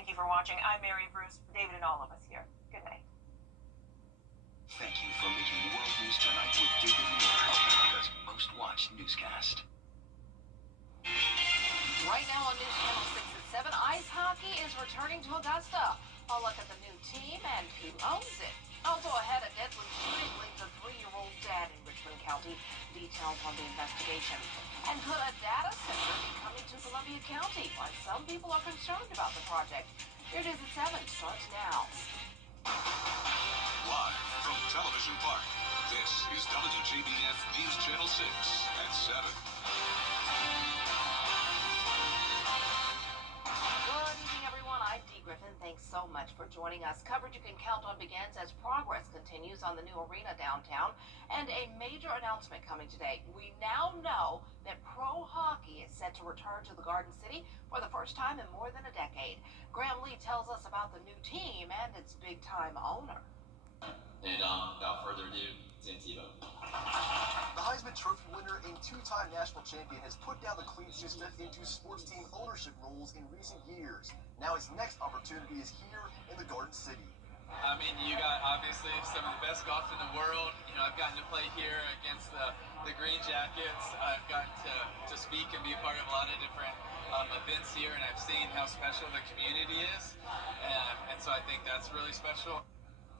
Thank you for watching. I'm Mary Bruce, for David and all of us here. Good night. Thank you for making World News Tonight with David and Mary, America's most watched newscast. Right now on News Channel 6 at 7, ice hockey is returning to Augusta. I'll look at the new team and who owns it. Also ahead, a deadly shooting leaves a 3-year-old dad in Richmond County. Details on the investigation. And could a data center be coming to Columbia County? Why some people are concerned about the project. Here it is at 7, starts now. Live from Television Park, this is WJBF News Channel 6 at 7. Good evening, everyone. I'm Dee Griffin. Thanks so much for joining us. Coverage you can count on begins as progress continues on the new arena downtown, and a major announcement coming today. We now know that pro hockey is set to return to the Garden City for the first time in more than a decade. Graham Lee tells us about the new team and its big-time owner. And without further ado, Tim Tebow. The Heisman Trophy winner and two-time national champion has put down the clean system into sports team ownership roles in recent years. Now his next opportunity is here in the Garden City. I mean, you got obviously some of the best golf in the world. You know, I've gotten to play here against the Green Jackets. I've gotten to speak and be a part of a lot of different events here, and I've seen how special the community is. And so I think that's really special.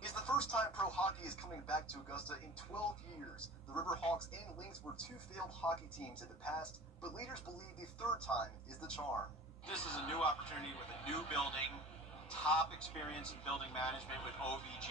It's the first time pro hockey is coming back to Augusta in 12 years. The Riverhawks and Lynx were two failed hockey teams in the past, but leaders believe the third time is the charm. This is a new opportunity with a new building, top experience in building management with OVG,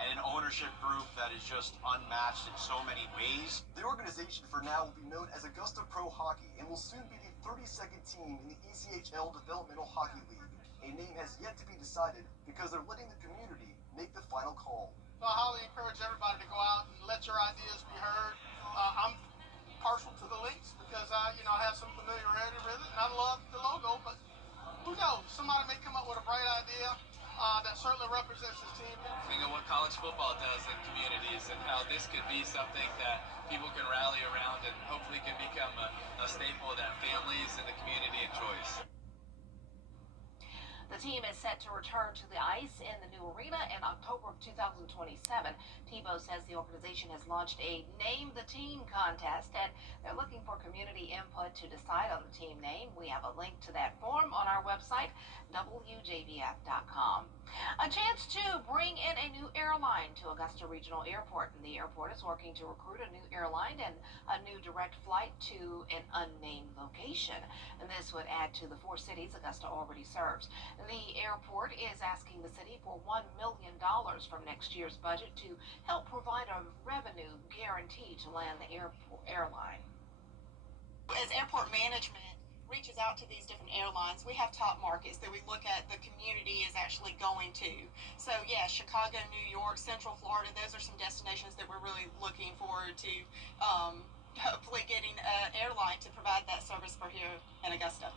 and an ownership group that is just unmatched in so many ways. The organization for now will be known as Augusta Pro Hockey and will soon be the 32nd team in the ECHL Developmental Hockey League. A name has yet to be decided because they're letting the community make the final call. So I highly encourage everybody to go out and let your ideas be heard. I'm partial to the Lynx because I have some familiarity with it, and I love the logo, but who knows? Somebody may come up with a bright idea that certainly represents his team. Think of what college football does in communities and how this could be something that people can rally around and hopefully can become a staple that families and the community enjoys. The team is set to return to the ice in the new arena in October of 2027. Tebow says the organization has launched a Name the Team contest, and they're looking for community input to decide on the team name. We have a link to that form on our website, WJBF.com. A chance to bring in a new airline to Augusta Regional Airport, and the airport is working to recruit a new airline and a new direct flight to an unnamed location. And this would add to the 4 cities Augusta already serves. The airport is asking the city for $1 million from next year's budget to help provide a revenue guarantee to land the airline. As airport management reaches out to these different airlines, we have top markets that we look at the community is actually going to. So yeah, Chicago, New York, Central Florida, those are some destinations that we're really looking forward to hopefully getting an airline to provide that service for here in Augusta.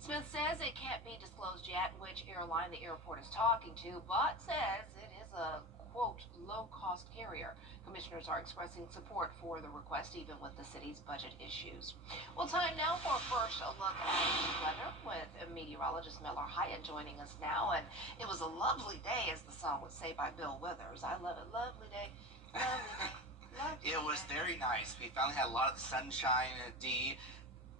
Smith says it can't be disclosed yet which airline the airport is talking to, but says it is a, quote, low-cost carrier. Commissioners are expressing support for the request, even with the city's budget issues. Well, time now for a first look at the weather with meteorologist Miller Hyatt joining us now. And it was a lovely day, as the song would say by Bill Withers. I love it. Lovely day. Lovely day. Lovely It was very nice. We finally had a lot of the sunshine and D.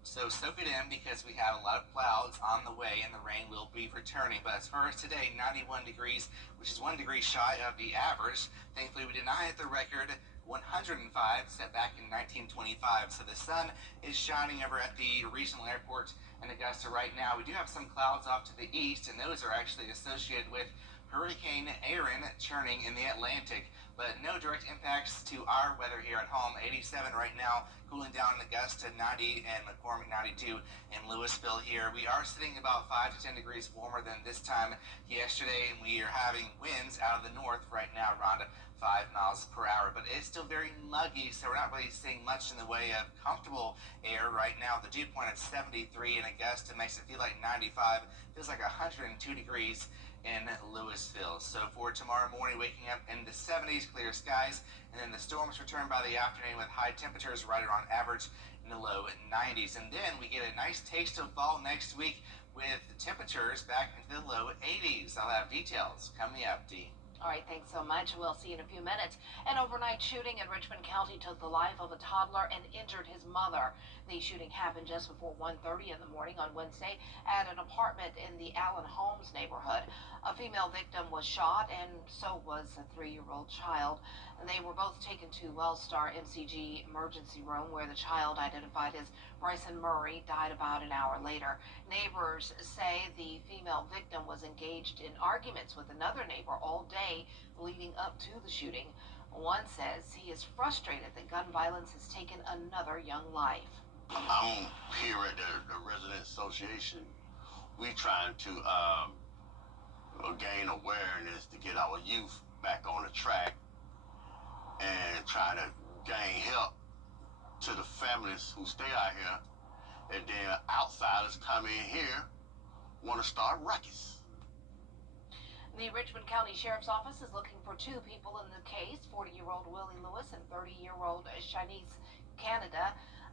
So soak it in because we have a lot of clouds on the way and the rain will be returning. But as far as today, 91 degrees, which is 1 degree shy of the average. Thankfully, we did not hit the record 105 set back in 1925. So the sun is shining over at the regional airport in Augusta right now. We do have some clouds off to the east, and those are actually associated with Hurricane Aaron churning in the Atlantic, but no direct impacts to our weather here at home. 87 right now, cooling down in Augusta, 90 and McCormick, 92 in Louisville here. We are sitting about 5 to 10 degrees warmer than this time yesterday, and we are having winds out of the north right now around 5 miles per hour, but it's still very muggy, so we're not really seeing much in the way of comfortable air right now. The dew point of 73 in Augusta makes it feel like 95, feels like 102 degrees in Louisville. So for tomorrow morning, waking up in the 70s, clear skies, and then the storms return by the afternoon with high temperatures right around average in the low 90s. And then we get a nice taste of fall next week. with temperatures back into the low 80s. I'll have details coming up, Dee. All right, thanks so much. We'll see you in a few minutes. An overnight shooting in Richmond County took the life of a toddler and injured his mother. The shooting happened just before 1:30 in the morning on Wednesday at an apartment in the Allen Holmes neighborhood. A female victim was shot, and so was a 3-year-old child. They were both taken to Wellstar MCG emergency room, where the child, identified as Bryson Murray, died about an hour later. Neighbors say the female victim was engaged in arguments with another neighbor all day leading up to the shooting. One says he is frustrated that gun violence has taken another young life. I'm here at the Resident Association. We trying to gain awareness to get our youth back on the track and trying to gain help to the families who stay out here, and then outsiders come in here want to start ruckus. The Richmond County Sheriff's Office is looking for 2 people in the case. 40-year-old Willie Lewis and 30-year-old Shanice Canada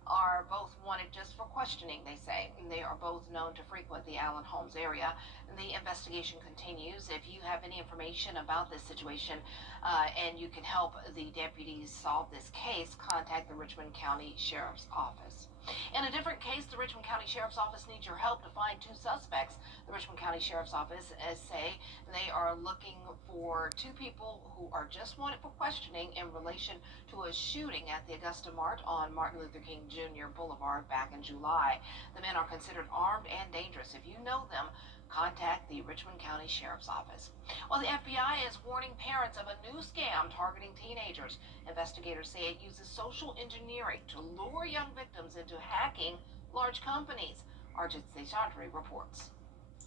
are both wanted just for questioning, they say. They are both known to frequent the Allen Holmes area. The investigation continues. If you have any information about this situation and you can help the deputies solve this case, contact the Richmond County Sheriff's Office. In a different case, the Richmond County Sheriff's Office needs your help to find 2 suspects. The Richmond County Sheriff's Office say they are looking for 2 people who are just wanted for questioning in relation to a shooting at the Augusta Mart on Martin Luther King Jr. Boulevard back in July. The men are considered armed and dangerous. If you know them, contact the Richmond County Sheriff's Office. Well, the FBI is warning parents of a new scam targeting teenagers. Investigators say it uses social engineering to lure young victims into hacking large companies. Arjit Seshadri reports.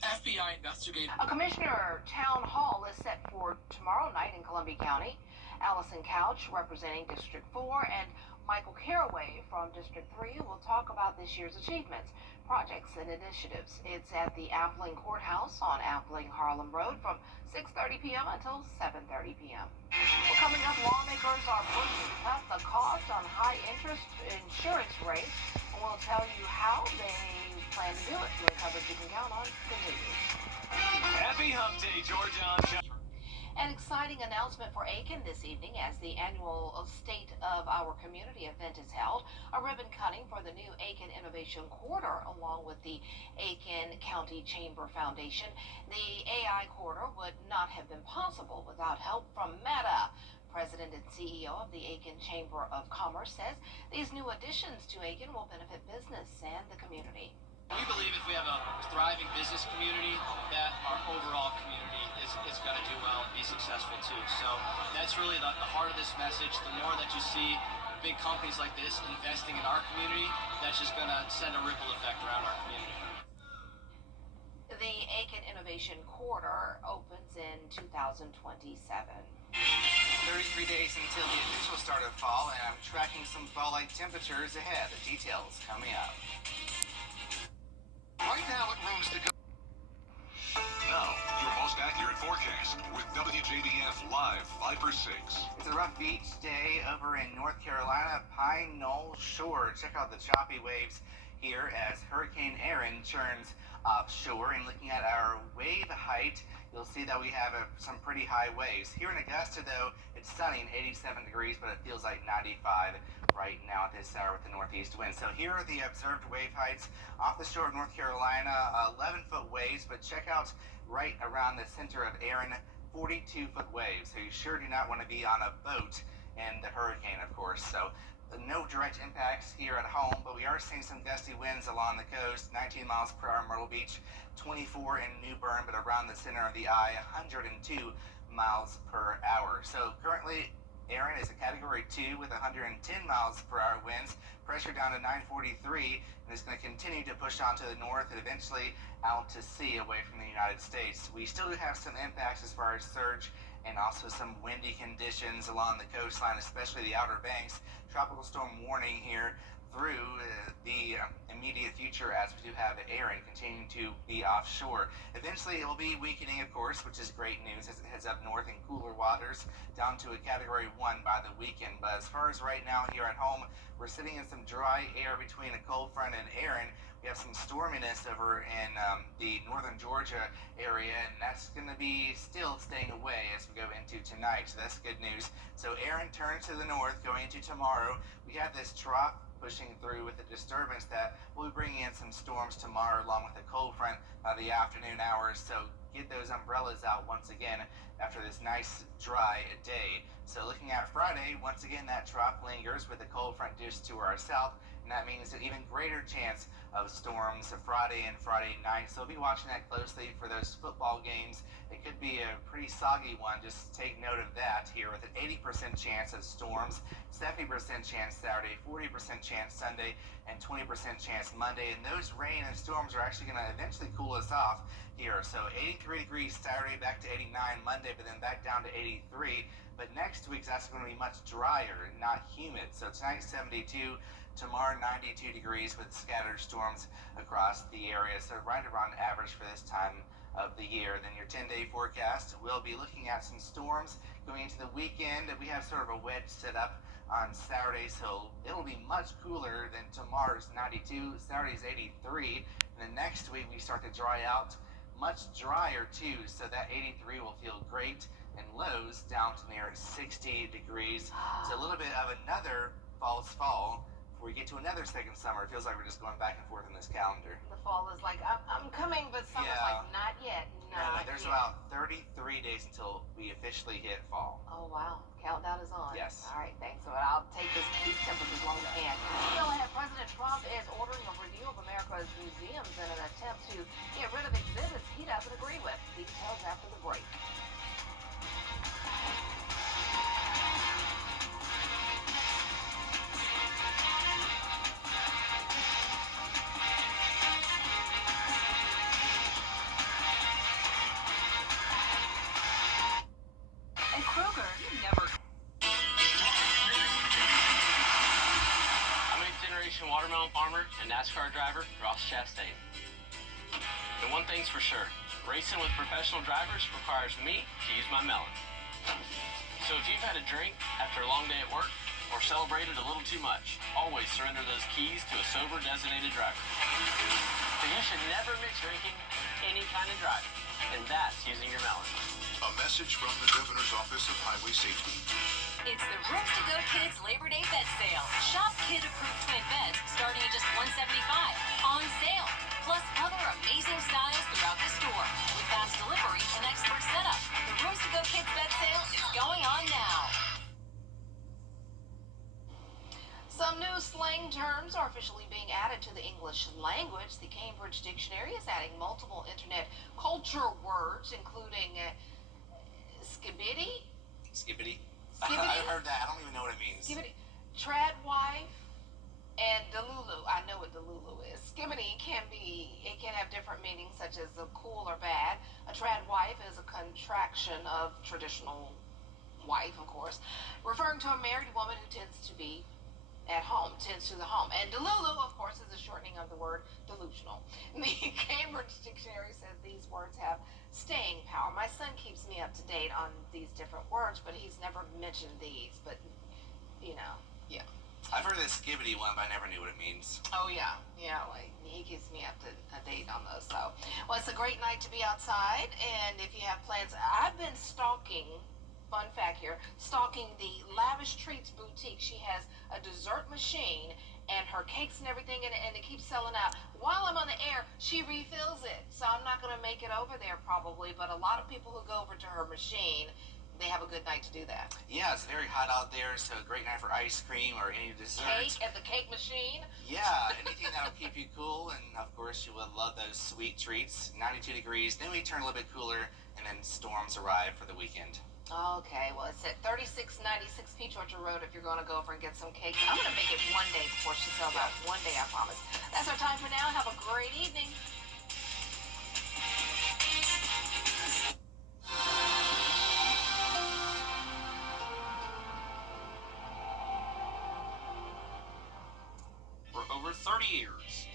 FBI investigator. A commissioner town hall is set for tomorrow night in Columbia County. Allison Couch, representing District 4, and Michael Caraway from District 3 will talk about this year's achievements, projects, and initiatives. It's at the Appling Courthouse on Appling Harlem Road from 6:30 p.m. until 7:30 p.m. Well, coming up, lawmakers are pushing to cut the cost on high-interest insurance rates. We'll tell you how they plan to do it. The coverage you can count on continues. Happy Hump Day, Georgia. An exciting announcement for Aiken this evening as the annual State of Our Community event is held. A ribbon cutting for the new Aiken Innovation Corridor along with the Aiken County Chamber Foundation. The AI corridor would not have been possible without help from Meta. President and CEO of the Aiken Chamber of Commerce says these new additions to Aiken will benefit business and the community. We believe if we have a thriving business community, that our overall community is going to do well and be successful too. So that's really the heart of this message. The more that you see big companies like this investing in our community, that's just going to send a ripple effect around our community. The Aiken Innovation Corridor opens in 2027. 33 days until the official start of fall, and I'm tracking some fall-like temperatures ahead. The details coming up. Right now it rooms to go. Now, your most accurate forecast with WJBF Live 5 for 6. It's a rough beach day over in North Carolina, Pine Knoll Shore. Check out the choppy waves here as Hurricane Erin churns offshore. And looking at our wave height, you'll see that we have some pretty high waves. Here in Augusta, though, it's sunny and 87 degrees, but it feels like 95 right now at this hour with the northeast wind. So here are the observed wave heights off the shore of North Carolina, 11-foot waves, but check out right around the center of Erin, 42-foot waves. So you sure do not want to be on a boat in the hurricane, of course. So no direct impacts here at home, but we are seeing some gusty winds along the coast, 19 miles per hour in Myrtle Beach, 24 in New Bern, but around the center of the eye, 102 miles per hour. So currently, Erin is a Category 2 with 110 miles per hour winds, pressure down to 943, and it's going to continue to push on to the north and eventually out to sea away from the United States. We still do have some impacts as far as surge and also some windy conditions along the coastline, especially the Outer Banks. Tropical storm warning here through the immediate future, as we do have Aaron continuing to be offshore. Eventually it will be weakening, of course, which is great news as it heads up north in cooler waters down to a category 1 by the weekend. But as far as right now here at home, we're sitting in some dry air between a cold front and Aaron. We have some storminess over in the northern Georgia area, and that's going to be still staying away as we go into tonight. So that's good news. So Aaron turns to the north going into tomorrow. We have this trough pushing through with a disturbance that will be bringing in some storms tomorrow along with a cold front by the afternoon hours. So get those umbrellas out once again after this nice dry day. So looking at Friday, once again that trough lingers with a cold front just to our south, and that means an even greater chance of storms Friday and Friday night. So we'll be watching that closely for those football games. It could be a pretty soggy one, just take note of that here, with an 80% chance of storms, 70% chance Saturday, 40% chance Sunday, and 20% chance Monday. And those rain and storms are actually going to eventually cool us off here. So 83 degrees Saturday, back to 89 Monday, but then back down to 83. But next week's actually going to be much drier, not humid. So tonight 72, tomorrow 92 degrees with scattered storms across the area. So right around average for this time of the year. Then your 10-day forecast, we'll be looking at some storms going into the weekend. We have sort of a wedge set up on Saturday, so it'll be much cooler than tomorrow's 92. Saturday's 83. And then next week we start to dry out, much drier too, so that 83 will feel great, and lows down to near 60 degrees. It's a little bit of another false fall before we get to another second summer. It feels like we're just going back and forth in this calendar. The fall is like, I'm coming, but summer's like, not yet. No, there's about 33 days until we officially hit fall. Oh, wow. Countdown is on. Yes. All right, thanks. So I'll take these temperatures long as I can. Still ahead, President Trump is ordering a review of America's museums in an attempt to get rid of exhibits he doesn't agree with. Details after the break. watermelon farmer and NASCAR driver Ross Chastain. And one thing's for sure, racing with professional drivers requires me to use my melon. So if you've had a drink after a long day at work or celebrated a little too much, always surrender those keys to a sober designated driver. So you should never mix drinking any kind of driving, and that's using your melon. A message from the Governor's Office of Highway Safety. It's the Rooms to Go Kids Labor Day bed sale. Shop kid-approved twin beds starting at just $175 on sale. Plus other amazing styles throughout the store with fast delivery and expert setup. The Rooms to Go Kids bed sale is going on now. Some new slang terms are officially being added to the English language. The Cambridge Dictionary is adding multiple internet culture words, including skibbity. Skibbity. Skibbity? I've heard that. I don't even know what it means. Skibbity. Tradwife and delulu. I know what delulu is. Skibbity can have different meanings, such as cool or bad. A tradwife is a contraction of traditional wife, of course, referring to a married woman who tends to be at home, tends to the home. And delulu, of course, is a shortening of the word delusional. The Cambridge Dictionary says these words have staying power. My son keeps me up to date on these different words, but he's never mentioned these. But, you know, yeah. I've heard this skibbity one, but I never knew what it means. Oh, yeah. Yeah, like, he keeps me up to date on those. So, well, it's a great night to be outside. And if you have plans, I've been stalking, fun fact here, stalking the Lavish Treats boutique. She has a dessert machine and her cakes and everything in it, and it keeps selling out. While I'm on the air, she refills it. So I'm not going to make it over there probably, but a lot of people who go over to her machine, they have a good night to do that. Yeah, it's very hot out there, so a great night for ice cream or any dessert. Cake at the cake machine. Yeah, anything that'll keep you cool, and of course you will love those sweet treats. 92 degrees, then we turn a little bit cooler, and then storms arrive for the weekend. Okay, well, it's at 3696 Peach Orchard Road if you're going to go over and get some cakes. I'm going to make it one day before she sells out. One day, I promise. That's our time for now. Have a great evening. over 30 years.